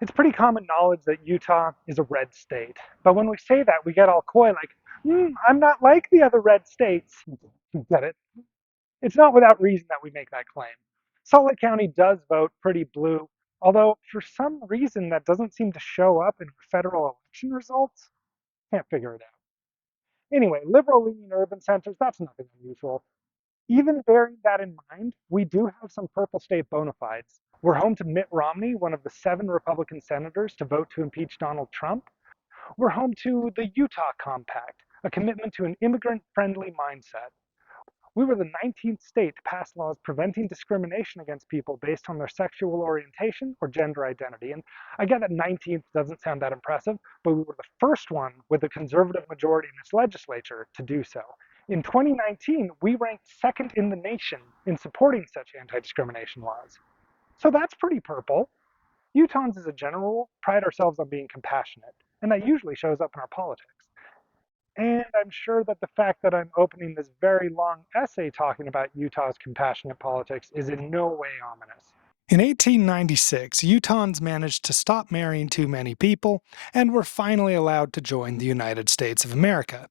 It's pretty common knowledge that Utah is a red state. But when we say that, we get all coy like, I'm not like the other red states. You get it? It's not without reason that we make that claim. Salt Lake County does vote pretty blue, although for some reason that doesn't seem to show up in federal election results. Can't figure it out. Anyway, liberal leaning urban centers, that's nothing unusual. Even bearing that in mind, we do have some purple state bona fides. We're home to Mitt Romney, one of the 7 Republican senators to vote to impeach Donald Trump. We're home to the Utah Compact, a commitment to an immigrant friendly mindset. We were the 19th state to pass laws preventing discrimination against people based on their sexual orientation or gender identity. And I get that 19th doesn't sound that impressive, but we were the first one with a conservative majority in its legislature to do so. In 2019, we ranked second in the nation in supporting such anti discrimination laws. So that's pretty purple. Utahns, as a general rule, pride ourselves on being compassionate, and that usually shows up in our politics. And I'm sure that the fact that I'm opening this very long essay talking about Utah's compassionate politics is in no way ominous. In 1896, Utahns managed to stop marrying too many people and were finally allowed to join the United States of America.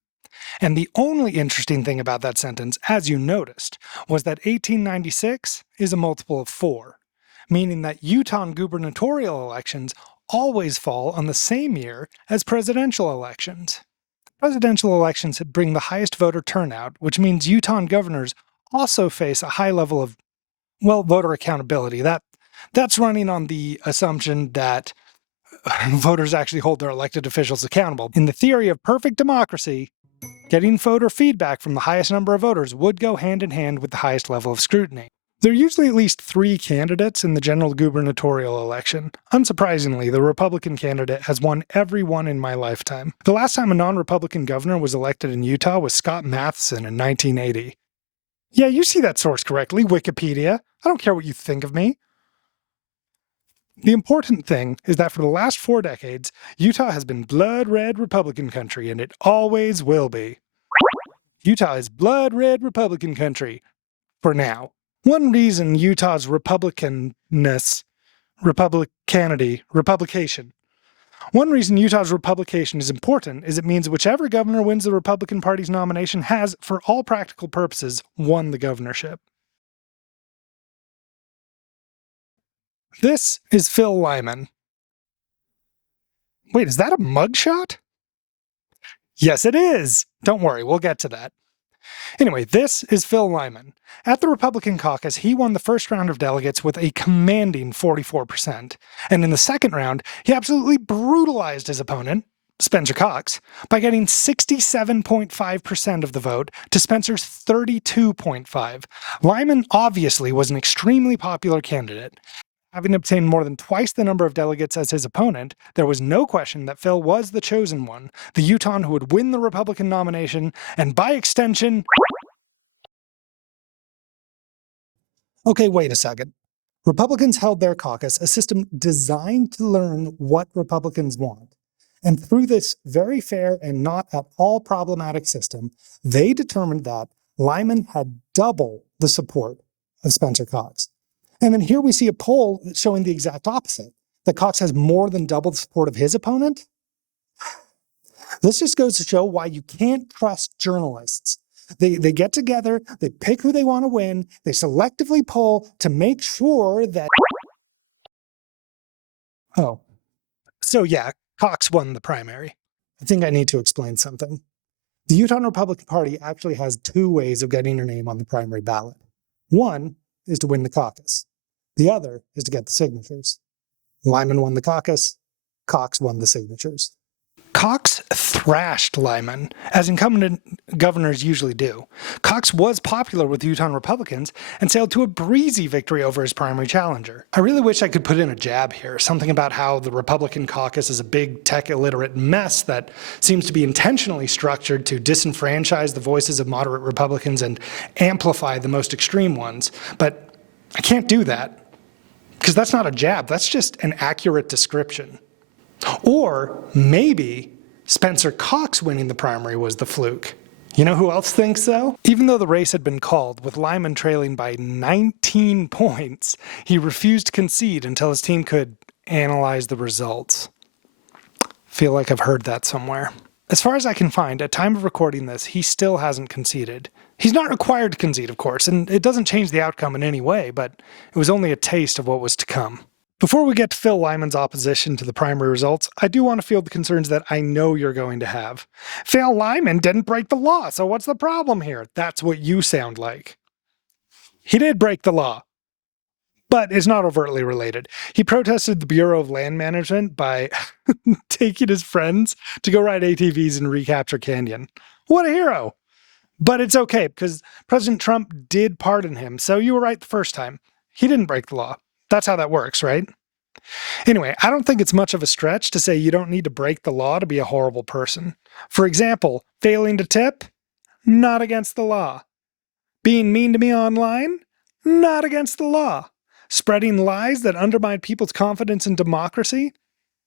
And the only interesting thing about that sentence, as you noticed, was that 1896 is a multiple of 4, meaning that Utah gubernatorial elections always fall on the same year as presidential elections. Presidential elections bring the highest voter turnout, which means Utah governors also face a high level of, voter accountability. That's running on the assumption that voters actually hold their elected officials accountable. In the theory of perfect democracy, getting voter feedback from the highest number of voters would go hand in hand with the highest level of scrutiny. There are usually at least 3 candidates in the general gubernatorial election. Unsurprisingly, the Republican candidate has won every one in my lifetime. The last time a non-Republican governor was elected in Utah was Scott Matheson in 1980. Yeah, you see that source correctly, Wikipedia. I don't care what you think of me. The important thing is that for the last 4 decades, Utah has been blood red Republican country, and it always will be. Utah is blood red Republican country. For now. One reason Utah's republication. One reason Utah's republication is important is it means whichever governor wins the Republican Party's nomination has, for all practical purposes, won the governorship. This is Phil Lyman. Wait, is that a mugshot? Yes, it is! Don't worry, we'll get to that. Anyway, this is Phil Lyman. At the Republican caucus, he won the first round of delegates with a commanding 44%. And in the second round, he absolutely brutalized his opponent, Spence Cox, by getting 67.5% of the vote to Spencer's 32.5%. Lyman obviously was an extremely popular candidate. Having obtained more than twice the number of delegates as his opponent, there was no question that Phil was the chosen one, the Utahn who would win the Republican nomination, and by extension... Okay, wait a second. Republicans held their caucus, a system designed to learn what Republicans want. And through this very fair and not at all problematic system, they determined that Lyman had double the support of Spencer Cox. And then here we see a poll showing the exact opposite, that Cox has more than double the support of his opponent. This just goes to show why you can't trust journalists. They get together, they pick who they want to win, they selectively poll to make sure that... Oh, so yeah, Cox won the primary. I think I need to explain something. The Utah Republican Party actually has 2 ways of getting your name on the primary ballot. One is to win the caucus. The other is to get the signatures. Lyman won the caucus, Cox won the signatures. Cox thrashed Lyman, as incumbent governors usually do. Cox was popular with Utah Republicans and sailed to a breezy victory over his primary challenger. I really wish I could put in a jab here, something about how the Republican caucus is a big tech-illiterate mess that seems to be intentionally structured to disenfranchise the voices of moderate Republicans and amplify the most extreme ones. But I can't do that, because that's not a jab, that's just an accurate description. Or maybe Spencer Cox winning the primary was the fluke. You know who else thinks so? Even though the race had been called, with Lyman trailing by 19 points, he refused to concede until his team could analyze the results. Feel like I've heard that somewhere. As far as I can find, at time of recording this, he still hasn't conceded. He's not required to concede, of course, and it doesn't change the outcome in any way, but it was only a taste of what was to come. Before we get to Phil Lyman's opposition to the primary results, I do want to field the concerns that I know you're going to have. Phil Lyman didn't break the law, so what's the problem here? That's what you sound like. He did break the law, but it's not overtly related. He protested the Bureau of Land Management by taking his friends to go ride ATVs in Recapture Canyon. What a hero! But it's okay, because President Trump did pardon him, so you were right the first time. He didn't break the law. That's how that works, right? Anyway, I don't think it's much of a stretch to say you don't need to break the law to be a horrible person. For example, failing to tip? Not against the law. Being mean to me online? Not against the law. Spreading lies that undermine people's confidence in democracy?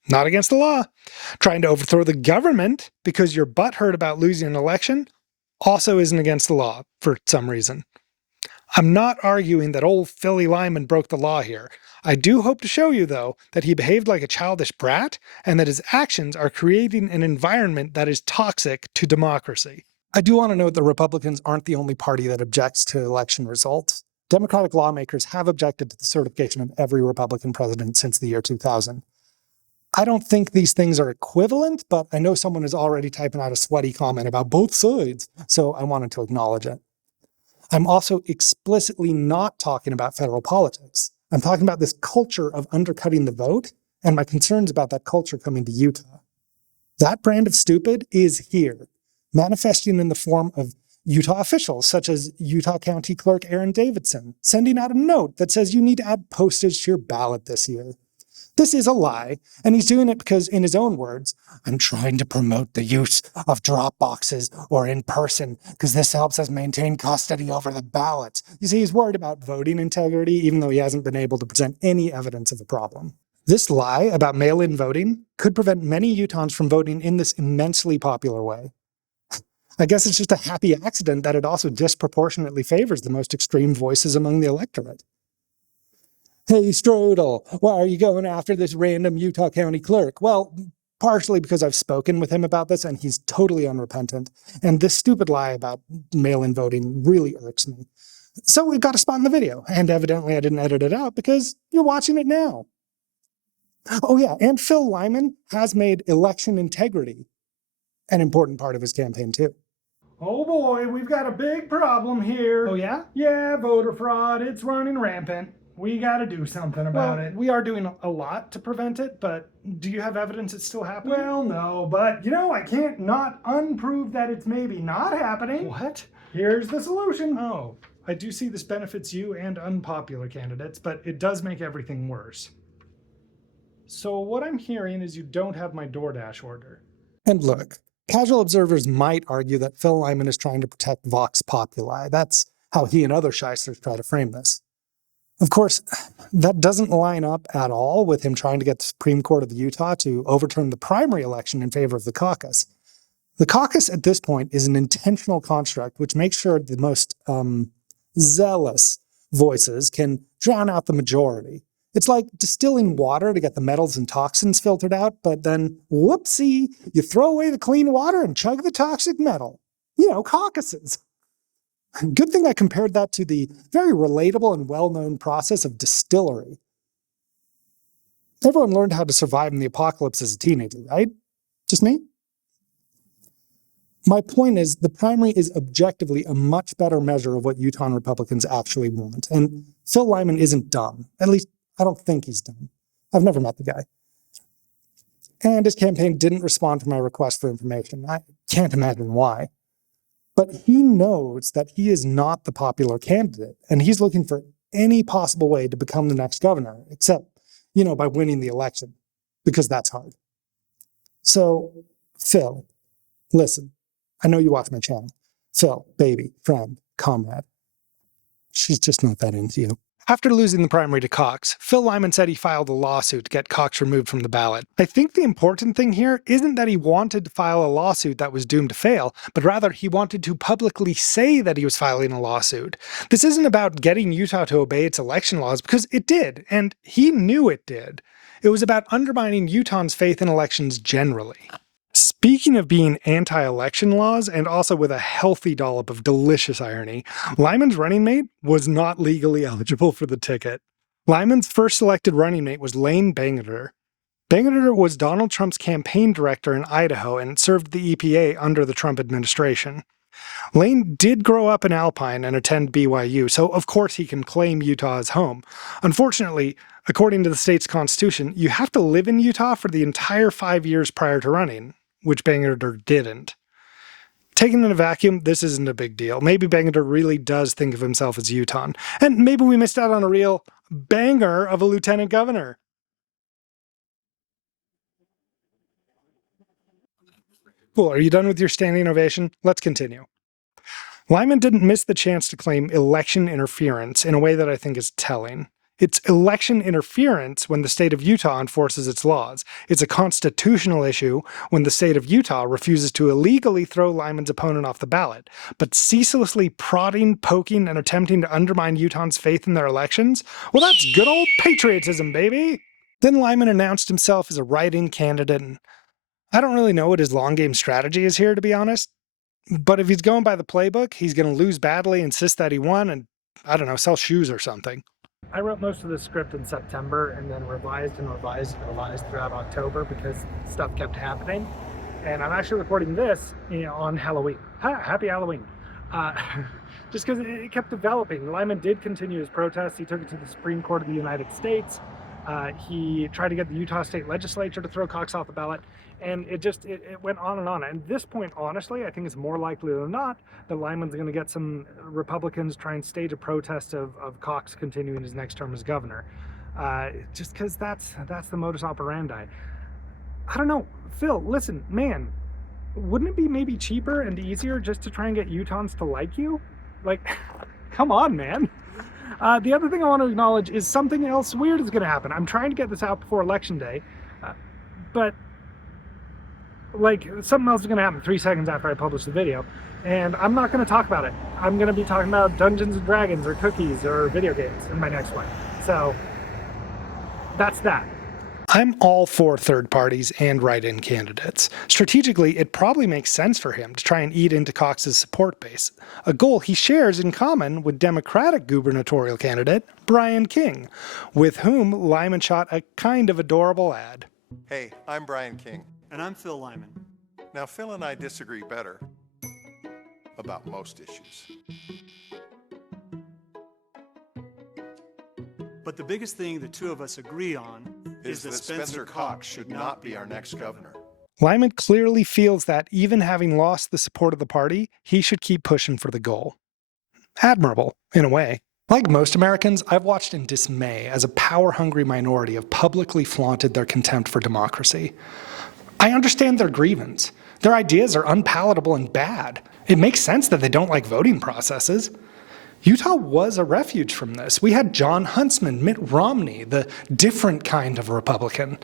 Not against the law. Trying to overthrow the government because you're butthurt about losing an election? Also isn't against the law, for some reason. I'm not arguing that old Philly Lyman broke the law here. I do hope to show you, though, that he behaved like a childish brat and that his actions are creating an environment that is toxic to democracy. I do want to note that Republicans aren't the only party that objects to election results. Democratic lawmakers have objected to the certification of every Republican president since the year 2000. I don't think these things are equivalent, but I know someone is already typing out a sweaty comment about both sides, so I wanted to acknowledge it. I'm also explicitly not talking about federal politics. I'm talking about this culture of undercutting the vote and my concerns about that culture coming to Utah. That brand of stupid is here, manifesting in the form of Utah officials, such as Utah County Clerk Aaron Davidson, sending out a note that says you need to add postage to your ballot this year. This is a lie, and he's doing it because, in his own words, I'm trying to promote the use of drop boxes or in person because this helps us maintain custody over the ballots. You see, he's worried about voting integrity, even though he hasn't been able to present any evidence of a problem. This lie about mail-in voting could prevent many Utahns from voting in this immensely popular way. I guess it's just a happy accident that it also disproportionately favors the most extreme voices among the electorate. Hey, Strudel, why are you going after this random Utah County clerk? Well, partially because I've spoken with him about this and he's totally unrepentant. And this stupid lie about mail-in voting really irks me. So we've got a spot in the video, and evidently I didn't edit it out because you're watching it now. Oh yeah, and Phil Lyman has made election integrity an important part of his campaign too. Oh boy, we've got a big problem here. Oh yeah? Yeah, voter fraud, it's running rampant. We got to do something about it. We are doing a lot to prevent it, but do you have evidence it's still happening? Well, no, but I can't not unprove that it's maybe not happening. What? Here's the solution. Oh, I do see this benefits you and unpopular candidates, but it does make everything worse. So what I'm hearing is you don't have my DoorDash order. And look, casual observers might argue that Phil Lyman is trying to protect Vox Populi. That's how he and other shysters try to frame this. Of course, that doesn't line up at all with him trying to get the Supreme Court of Utah to overturn the primary election in favor of the caucus. The caucus at this point is an intentional construct which makes sure the most zealous voices can drown out the majority. It's like distilling water to get the metals and toxins filtered out, but then, whoopsie, you throw away the clean water and chug the toxic metal. Caucuses. Good thing I compared that to the very relatable and well-known process of distillery. Everyone learned how to survive in the apocalypse as a teenager, right? Just me? My point is, the primary is objectively a much better measure of what Utahn Republicans actually want. And Phil Lyman isn't dumb. At least, I don't think he's dumb. I've never met the guy. And his campaign didn't respond to my request for information. I can't imagine why. But he knows that he is not the popular candidate, and he's looking for any possible way to become the next governor, except, by winning the election, because that's hard. So, Phil, listen, I know you watch my channel. Phil, baby, friend, comrade, she's just not that into you. After losing the primary to Cox, Phil Lyman said he filed a lawsuit to get Cox removed from the ballot. I think the important thing here isn't that he wanted to file a lawsuit that was doomed to fail, but rather he wanted to publicly say that he was filing a lawsuit. This isn't about getting Utah to obey its election laws, because it did, and he knew it did. It was about undermining Utahns' faith in elections generally. Speaking of being anti-election laws, and also with a healthy dollop of delicious irony, Lyman's running mate was not legally eligible for the ticket. Lyman's first elected running mate was Lane Bangerter. Bangerter was Donald Trump's campaign director in Idaho and served the EPA under the Trump administration. Lane did grow up in Alpine and attend BYU, so of course he can claim Utah as home. Unfortunately, according to the state's constitution, you have to live in Utah for the entire 5 years prior to running, which Bangerter didn't. Taken in a vacuum, this isn't a big deal. Maybe Bangerter really does think of himself as Utahn, and maybe we missed out on a real banger of a lieutenant governor. Cool, are you done with your standing ovation? Let's continue. Lyman didn't miss the chance to claim election interference in a way that I think is telling. It's election interference when the state of Utah enforces its laws. It's a constitutional issue when the state of Utah refuses to illegally throw Lyman's opponent off the ballot. But ceaselessly prodding, poking, and attempting to undermine Utahns' faith in their elections? Well, that's good old patriotism, baby! Then Lyman announced himself as a write-in candidate, and I don't really know what his long-game strategy is here, to be honest. But if he's going by the playbook, he's going to lose badly, insist that he won, and, I don't know, sell shoes or something. I wrote most of the script in September and then revised throughout October because stuff kept happening. And I'm actually recording this on Halloween. Happy Halloween. Just because it kept developing. Lyman did continue his protests. He took it to the Supreme Court of the United States. He tried to get the Utah State Legislature to throw Cox off the ballot. And it went on and on. And at this point, honestly, I think it's more likely than not that Lyman's going to get some Republicans try and stage a protest of Cox continuing his next term as governor. Just because that's the modus operandi. I don't know. Phil, listen, man, wouldn't it be maybe cheaper and easier just to try and get Utahns to like you? Like, come on, man. The other thing I want to acknowledge is something else weird is going to happen. I'm trying to get this out before Election Day, but like something else is going to happen 3 seconds after I publish the video, and I'm not going to talk about it. I'm going to be talking about Dungeons and Dragons or cookies or video games in my next one. So that's that. I'm all for third parties and write-in candidates. Strategically, it probably makes sense for him to try and eat into Cox's support base, a goal he shares in common with Democratic gubernatorial candidate Brian King, with whom Lyman shot a kind of adorable ad. Hey, I'm Brian King. And I'm Phil Lyman. Now, Phil and I disagree better about most issues. But the biggest thing the two of us agree on is that Spencer Cox should not be our next governor. Lyman clearly feels that even having lost the support of the party, he should keep pushing for the goal. Admirable, in a way. Like most Americans, I've watched in dismay as a power-hungry minority have publicly flaunted their contempt for democracy. I understand their grievance. Their ideas are unpalatable and bad. It makes sense that they don't like voting processes. Utah was a refuge from this. We had John Huntsman, Mitt Romney, the different kind of Republican.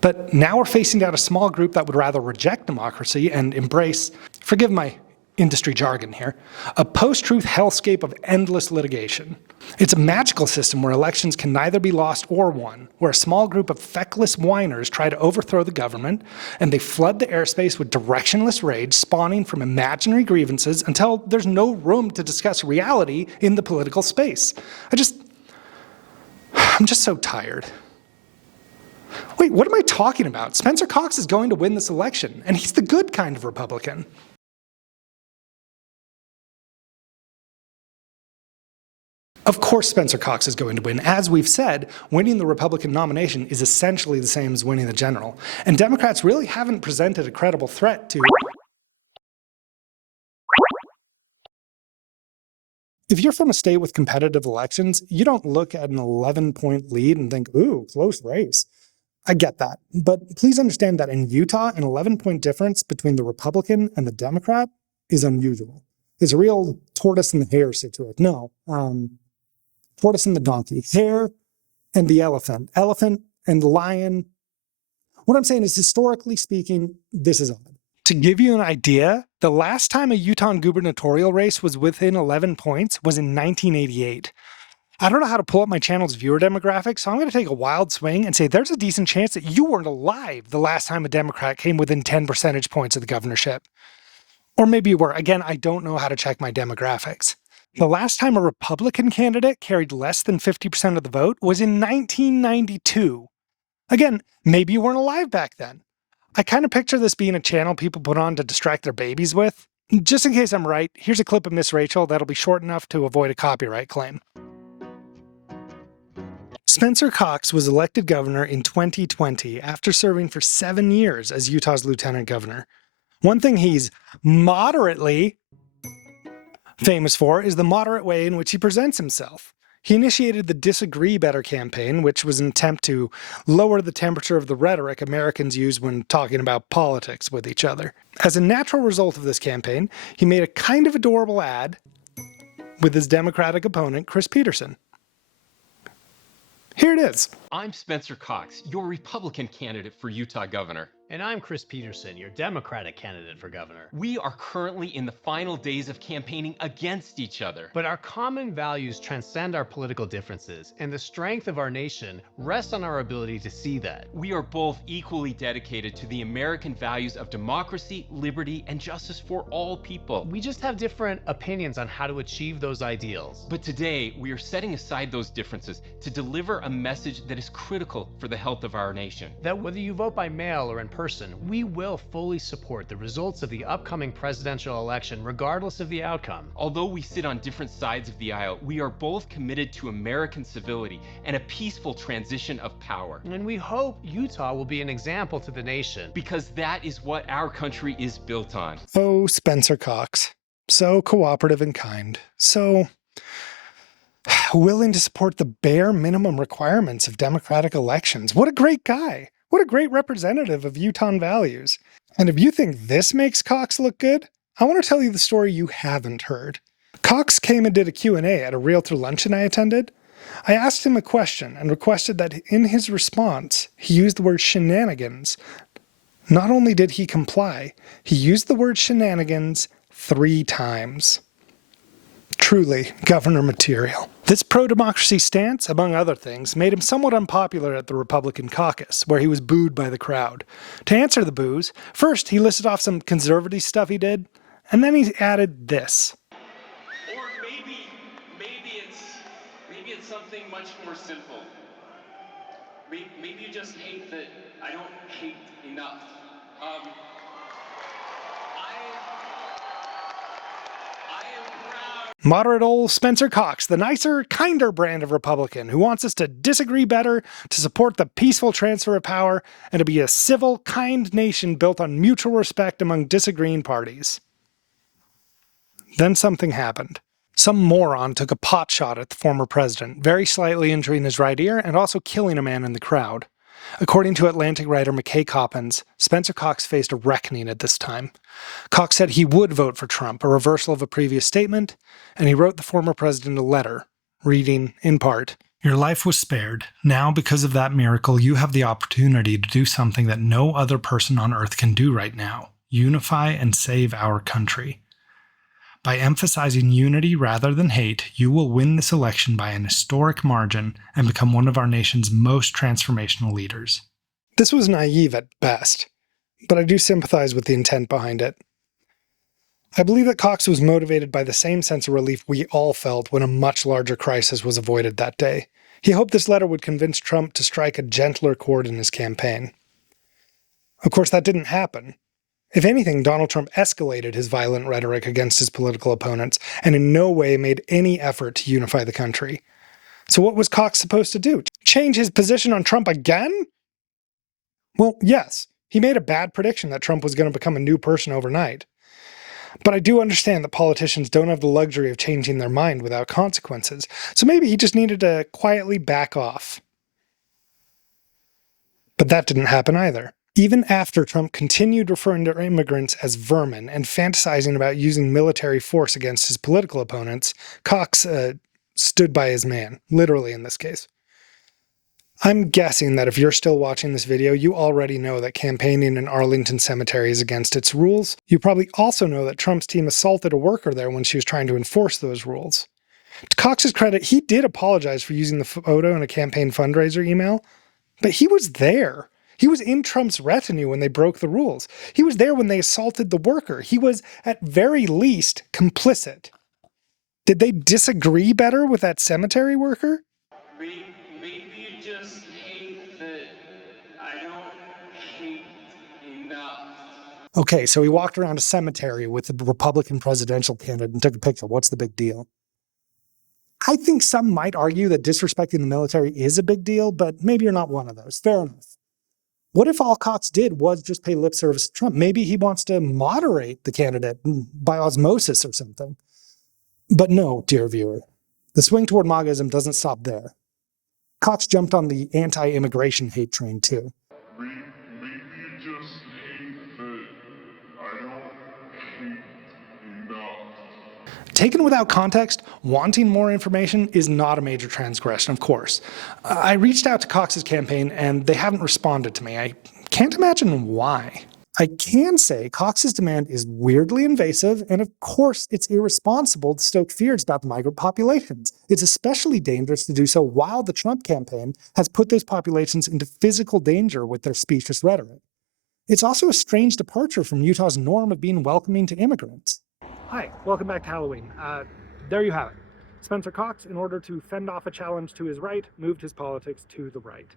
But now we're facing down a small group that would rather reject democracy and embrace, forgive my industry jargon here, a post-truth hellscape of endless litigation. It's a magical system where elections can neither be lost or won, where a small group of feckless whiners try to overthrow the government, and they flood the airspace with directionless rage spawning from imaginary grievances until there's no room to discuss reality in the political space. I'm just so tired. Wait, what am I talking about? Spencer Cox is going to win this election, and he's the good kind of Republican. Of course Spencer Cox is going to win. As we've said, winning the Republican nomination is essentially the same as winning the general. And Democrats really haven't presented a credible threat to... If you're from a state with competitive elections, you don't look at an 11-point lead and think, ooh, close race. I get that. But please understand that in Utah, an 11-point difference between the Republican and the Democrat is unusual. There's a real tortoise and the hare situation. No, tortoise and the donkey, hare and the elephant and the lion. What I'm saying is, historically speaking, this is odd. To give you an idea, the last time a Utah gubernatorial race was within 11 points was in 1988. I don't know how to pull up my channel's viewer demographics, so I'm going to take a wild swing and say there's a decent chance that you weren't alive the last time a Democrat came within 10 percentage points of the governorship. Or maybe you were. Again, I don't know how to check my demographics. The last time a Republican candidate carried less than 50% of the vote was in 1992. Again, maybe you weren't alive back then. I kind of picture this being a channel people put on to distract their babies with. Just in case I'm right, here's a clip of Miss Rachel that'll be short enough to avoid a copyright claim. Spence Cox was elected governor in 2020 after serving for 7 years as Utah's lieutenant governor. One thing he's moderately famous for is the moderate way in which he presents himself. He initiated the Disagree Better campaign, which was an attempt to lower the temperature of the rhetoric Americans use when talking about politics with each other. As a natural result of this campaign, he made a kind of adorable ad with his Democratic opponent, Chris Peterson. Here it is. I'm Spencer Cox, your Republican candidate for Utah governor. And I'm Chris Peterson, your Democratic candidate for governor. We are currently in the final days of campaigning against each other. But our common values transcend our political differences, and the strength of our nation rests on our ability to see that. We are both equally dedicated to the American values of democracy, liberty, and justice for all people. We just have different opinions on how to achieve those ideals. But today, we are setting aside those differences to deliver a message that is critical for the health of our nation. That whether you vote by mail or in person, we will fully support the results of the upcoming presidential election, regardless of the outcome. Although we sit on different sides of the aisle, we are both committed to American civility and a peaceful transition of power. And we hope Utah will be an example to the nation. Because that is what our country is built on. Oh, Spencer Cox. So cooperative and kind. So willing to support the bare minimum requirements of democratic elections. What a great guy. What a great representative of Utahn values. And if you think this makes Cox look good, I want to tell you the story you haven't heard. Cox came and did a Q&A at a Realtor luncheon I attended. I asked him a question and requested that in his response, he use the word shenanigans. Not only did he comply, he used the word shenanigans 3 times. Truly, governor material. This pro-democracy stance, among other things, made him somewhat unpopular at the Republican caucus, where he was booed by the crowd. To answer the boos, first he listed off some conservative stuff he did, and then he added this. Or maybe it's something much more simple. Maybe you just hate that I don't hate enough. I am proud. Moderate old Spencer Cox, the nicer, kinder brand of Republican who wants us to disagree better, to support the peaceful transfer of power, and to be a civil, kind nation built on mutual respect among disagreeing parties. Then something happened. Some moron took a pot shot at the former president, very slightly injuring his right ear and also killing a man in the crowd. According to Atlantic writer McKay Coppins, Spencer Cox faced a reckoning at this time. Cox said he would vote for Trump, a reversal of a previous statement, and he wrote the former president a letter, reading, in part, "Your life was spared. Now, because of that miracle, you have the opportunity to do something that no other person on earth can do right now. Unify and save our country. By emphasizing unity rather than hate, you will win this election by an historic margin and become one of our nation's most transformational leaders." This was naive at best, but I do sympathize with the intent behind it. I believe that Cox was motivated by the same sense of relief we all felt when a much larger crisis was avoided that day. He hoped this letter would convince Trump to strike a gentler chord in his campaign. Of course, that didn't happen. If anything, Donald Trump escalated his violent rhetoric against his political opponents and in no way made any effort to unify the country. So what was Cox supposed to do? Change his position on Trump again? Well, yes, he made a bad prediction that Trump was going to become a new person overnight. But I do understand that politicians don't have the luxury of changing their mind without consequences, so maybe he just needed to quietly back off. But that didn't happen either. Even after Trump continued referring to immigrants as vermin and fantasizing about using military force against his political opponents, Cox stood by his man, literally in this case. I'm guessing that if you're still watching this video, you already know that campaigning in Arlington Cemetery is against its rules. You probably also know that Trump's team assaulted a worker there when she was trying to enforce those rules. To Cox's credit, he did apologize for using the photo in a campaign fundraiser email, but he was there. He was in Trump's retinue when they broke the rules. He was there when they assaulted the worker. He was, at very least, complicit. Did they disagree better with that cemetery worker? Maybe you just hate that I don't hate enough. Okay, so he walked around a cemetery with the Republican presidential candidate and took a picture. What's the big deal? I think some might argue that disrespecting the military is a big deal, but maybe you're not one of those. Fair enough. What if all Cox did was just pay lip service to Trump? Maybe he wants to moderate the candidate by osmosis or something. But no, dear viewer, the swing toward MAGAism doesn't stop there. Cox jumped on the anti-immigration hate train too. Maybe you just hate that I don't hate enough. Taken without context, wanting more information is not a major transgression, of course. I reached out to Cox's campaign and they haven't responded to me. I can't imagine why. I can say Cox's demand is weirdly invasive, and of course it's irresponsible to stoke fears about the migrant populations. It's especially dangerous to do so while the Trump campaign has put those populations into physical danger with their specious rhetoric. It's also a strange departure from Utah's norm of being welcoming to immigrants. Hi, welcome back to Halloween. There you have it. Spencer Cox, in order to fend off a challenge to his right, moved his politics to the right.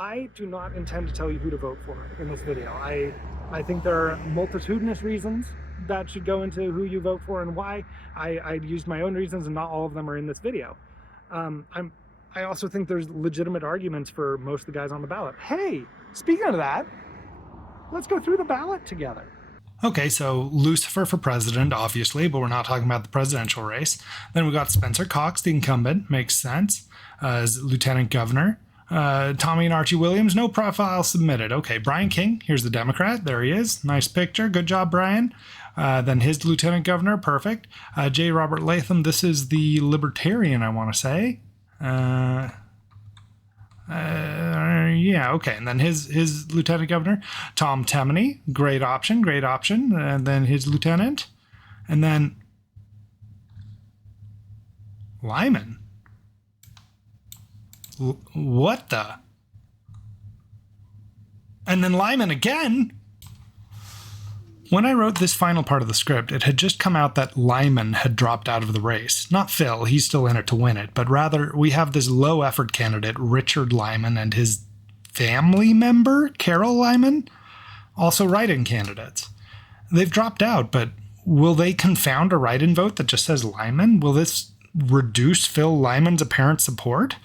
I do not intend to tell you who to vote for in this video. I think there are multitudinous reasons that should go into who you vote for and why. I used my own reasons and not all of them are in this video. I also think there's legitimate arguments for most of the guys on the ballot. Hey, speaking of that, let's go through the ballot together. Okay, so Lucifer for president, obviously, but we're not talking about the presidential race. Then we got Spencer Cox, the incumbent, makes sense, as lieutenant governor. Tommy and Archie Williams, no profile submitted. Okay, Brian King, here's the Democrat. There he is. Nice picture. Good job, Brian. Then his lieutenant governor, perfect. J. Robert Latham, this is the Libertarian, I want to say. Yeah, okay. And then his lieutenant governor, Tom Temeny, great option. And then his lieutenant. And then Lyman. What the? And then Lyman again? When I wrote this final part of the script, it had just come out that Lyman had dropped out of the race. Not Phil, he's still in it to win it, but rather we have this low-effort candidate, Richard Lyman, and his family member, Carol Lyman, also write-in candidates. They've dropped out, but will they confound a write-in vote that just says Lyman? Will this reduce Phil Lyman's apparent support?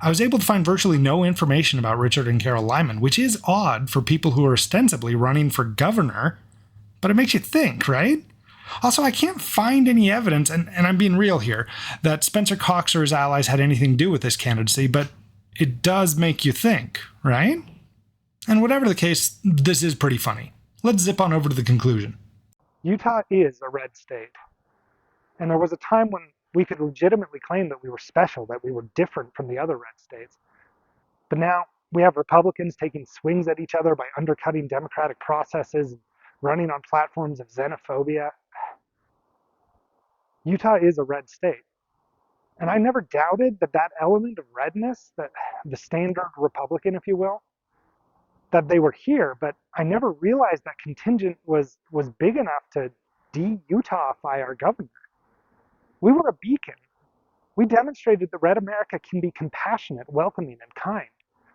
I was able to find virtually no information about Richard and Carol Lyman, which is odd for people who are ostensibly running for governor, but it makes you think, right? Also, I can't find any evidence, and I'm being real here, that Spencer Cox or his allies had anything to do with this candidacy, but it does make you think, right? And whatever the case, this is pretty funny. Let's zip on over to the conclusion. Utah is a red state. And there was a time when we could legitimately claim that we were special, that we were different from the other red states. But now we have Republicans taking swings at each other by undercutting democratic processes, running on platforms of xenophobia. Utah is a red state. And I never doubted that that element of redness, that the standard Republican, if you will, that they were here, but I never realized that contingent was big enough to de-Utahify our governor. We were a beacon. We demonstrated that red America can be compassionate, welcoming, and kind.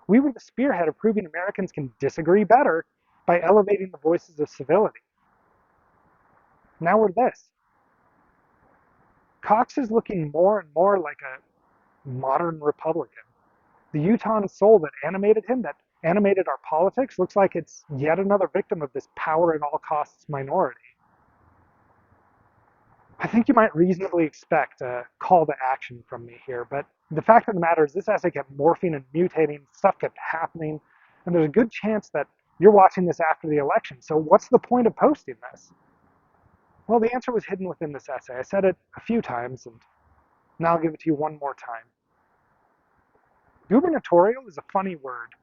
We were the spearhead of proving Americans can disagree better by elevating the voices of civility. Now we're this. Cox is looking more and more like a modern Republican. The Utahn soul that animated him, that animated our politics, looks like it's yet another victim of this power at all costs minority. I think you might reasonably expect a call to action from me here, but the fact of the matter is this essay kept morphing and mutating, stuff kept happening, and there's a good chance that you're watching this after the election, so what's the point of posting this? Well, the answer was hidden within this essay. I said it a few times, and now I'll give it to you one more time. Gubernatorial is a funny word.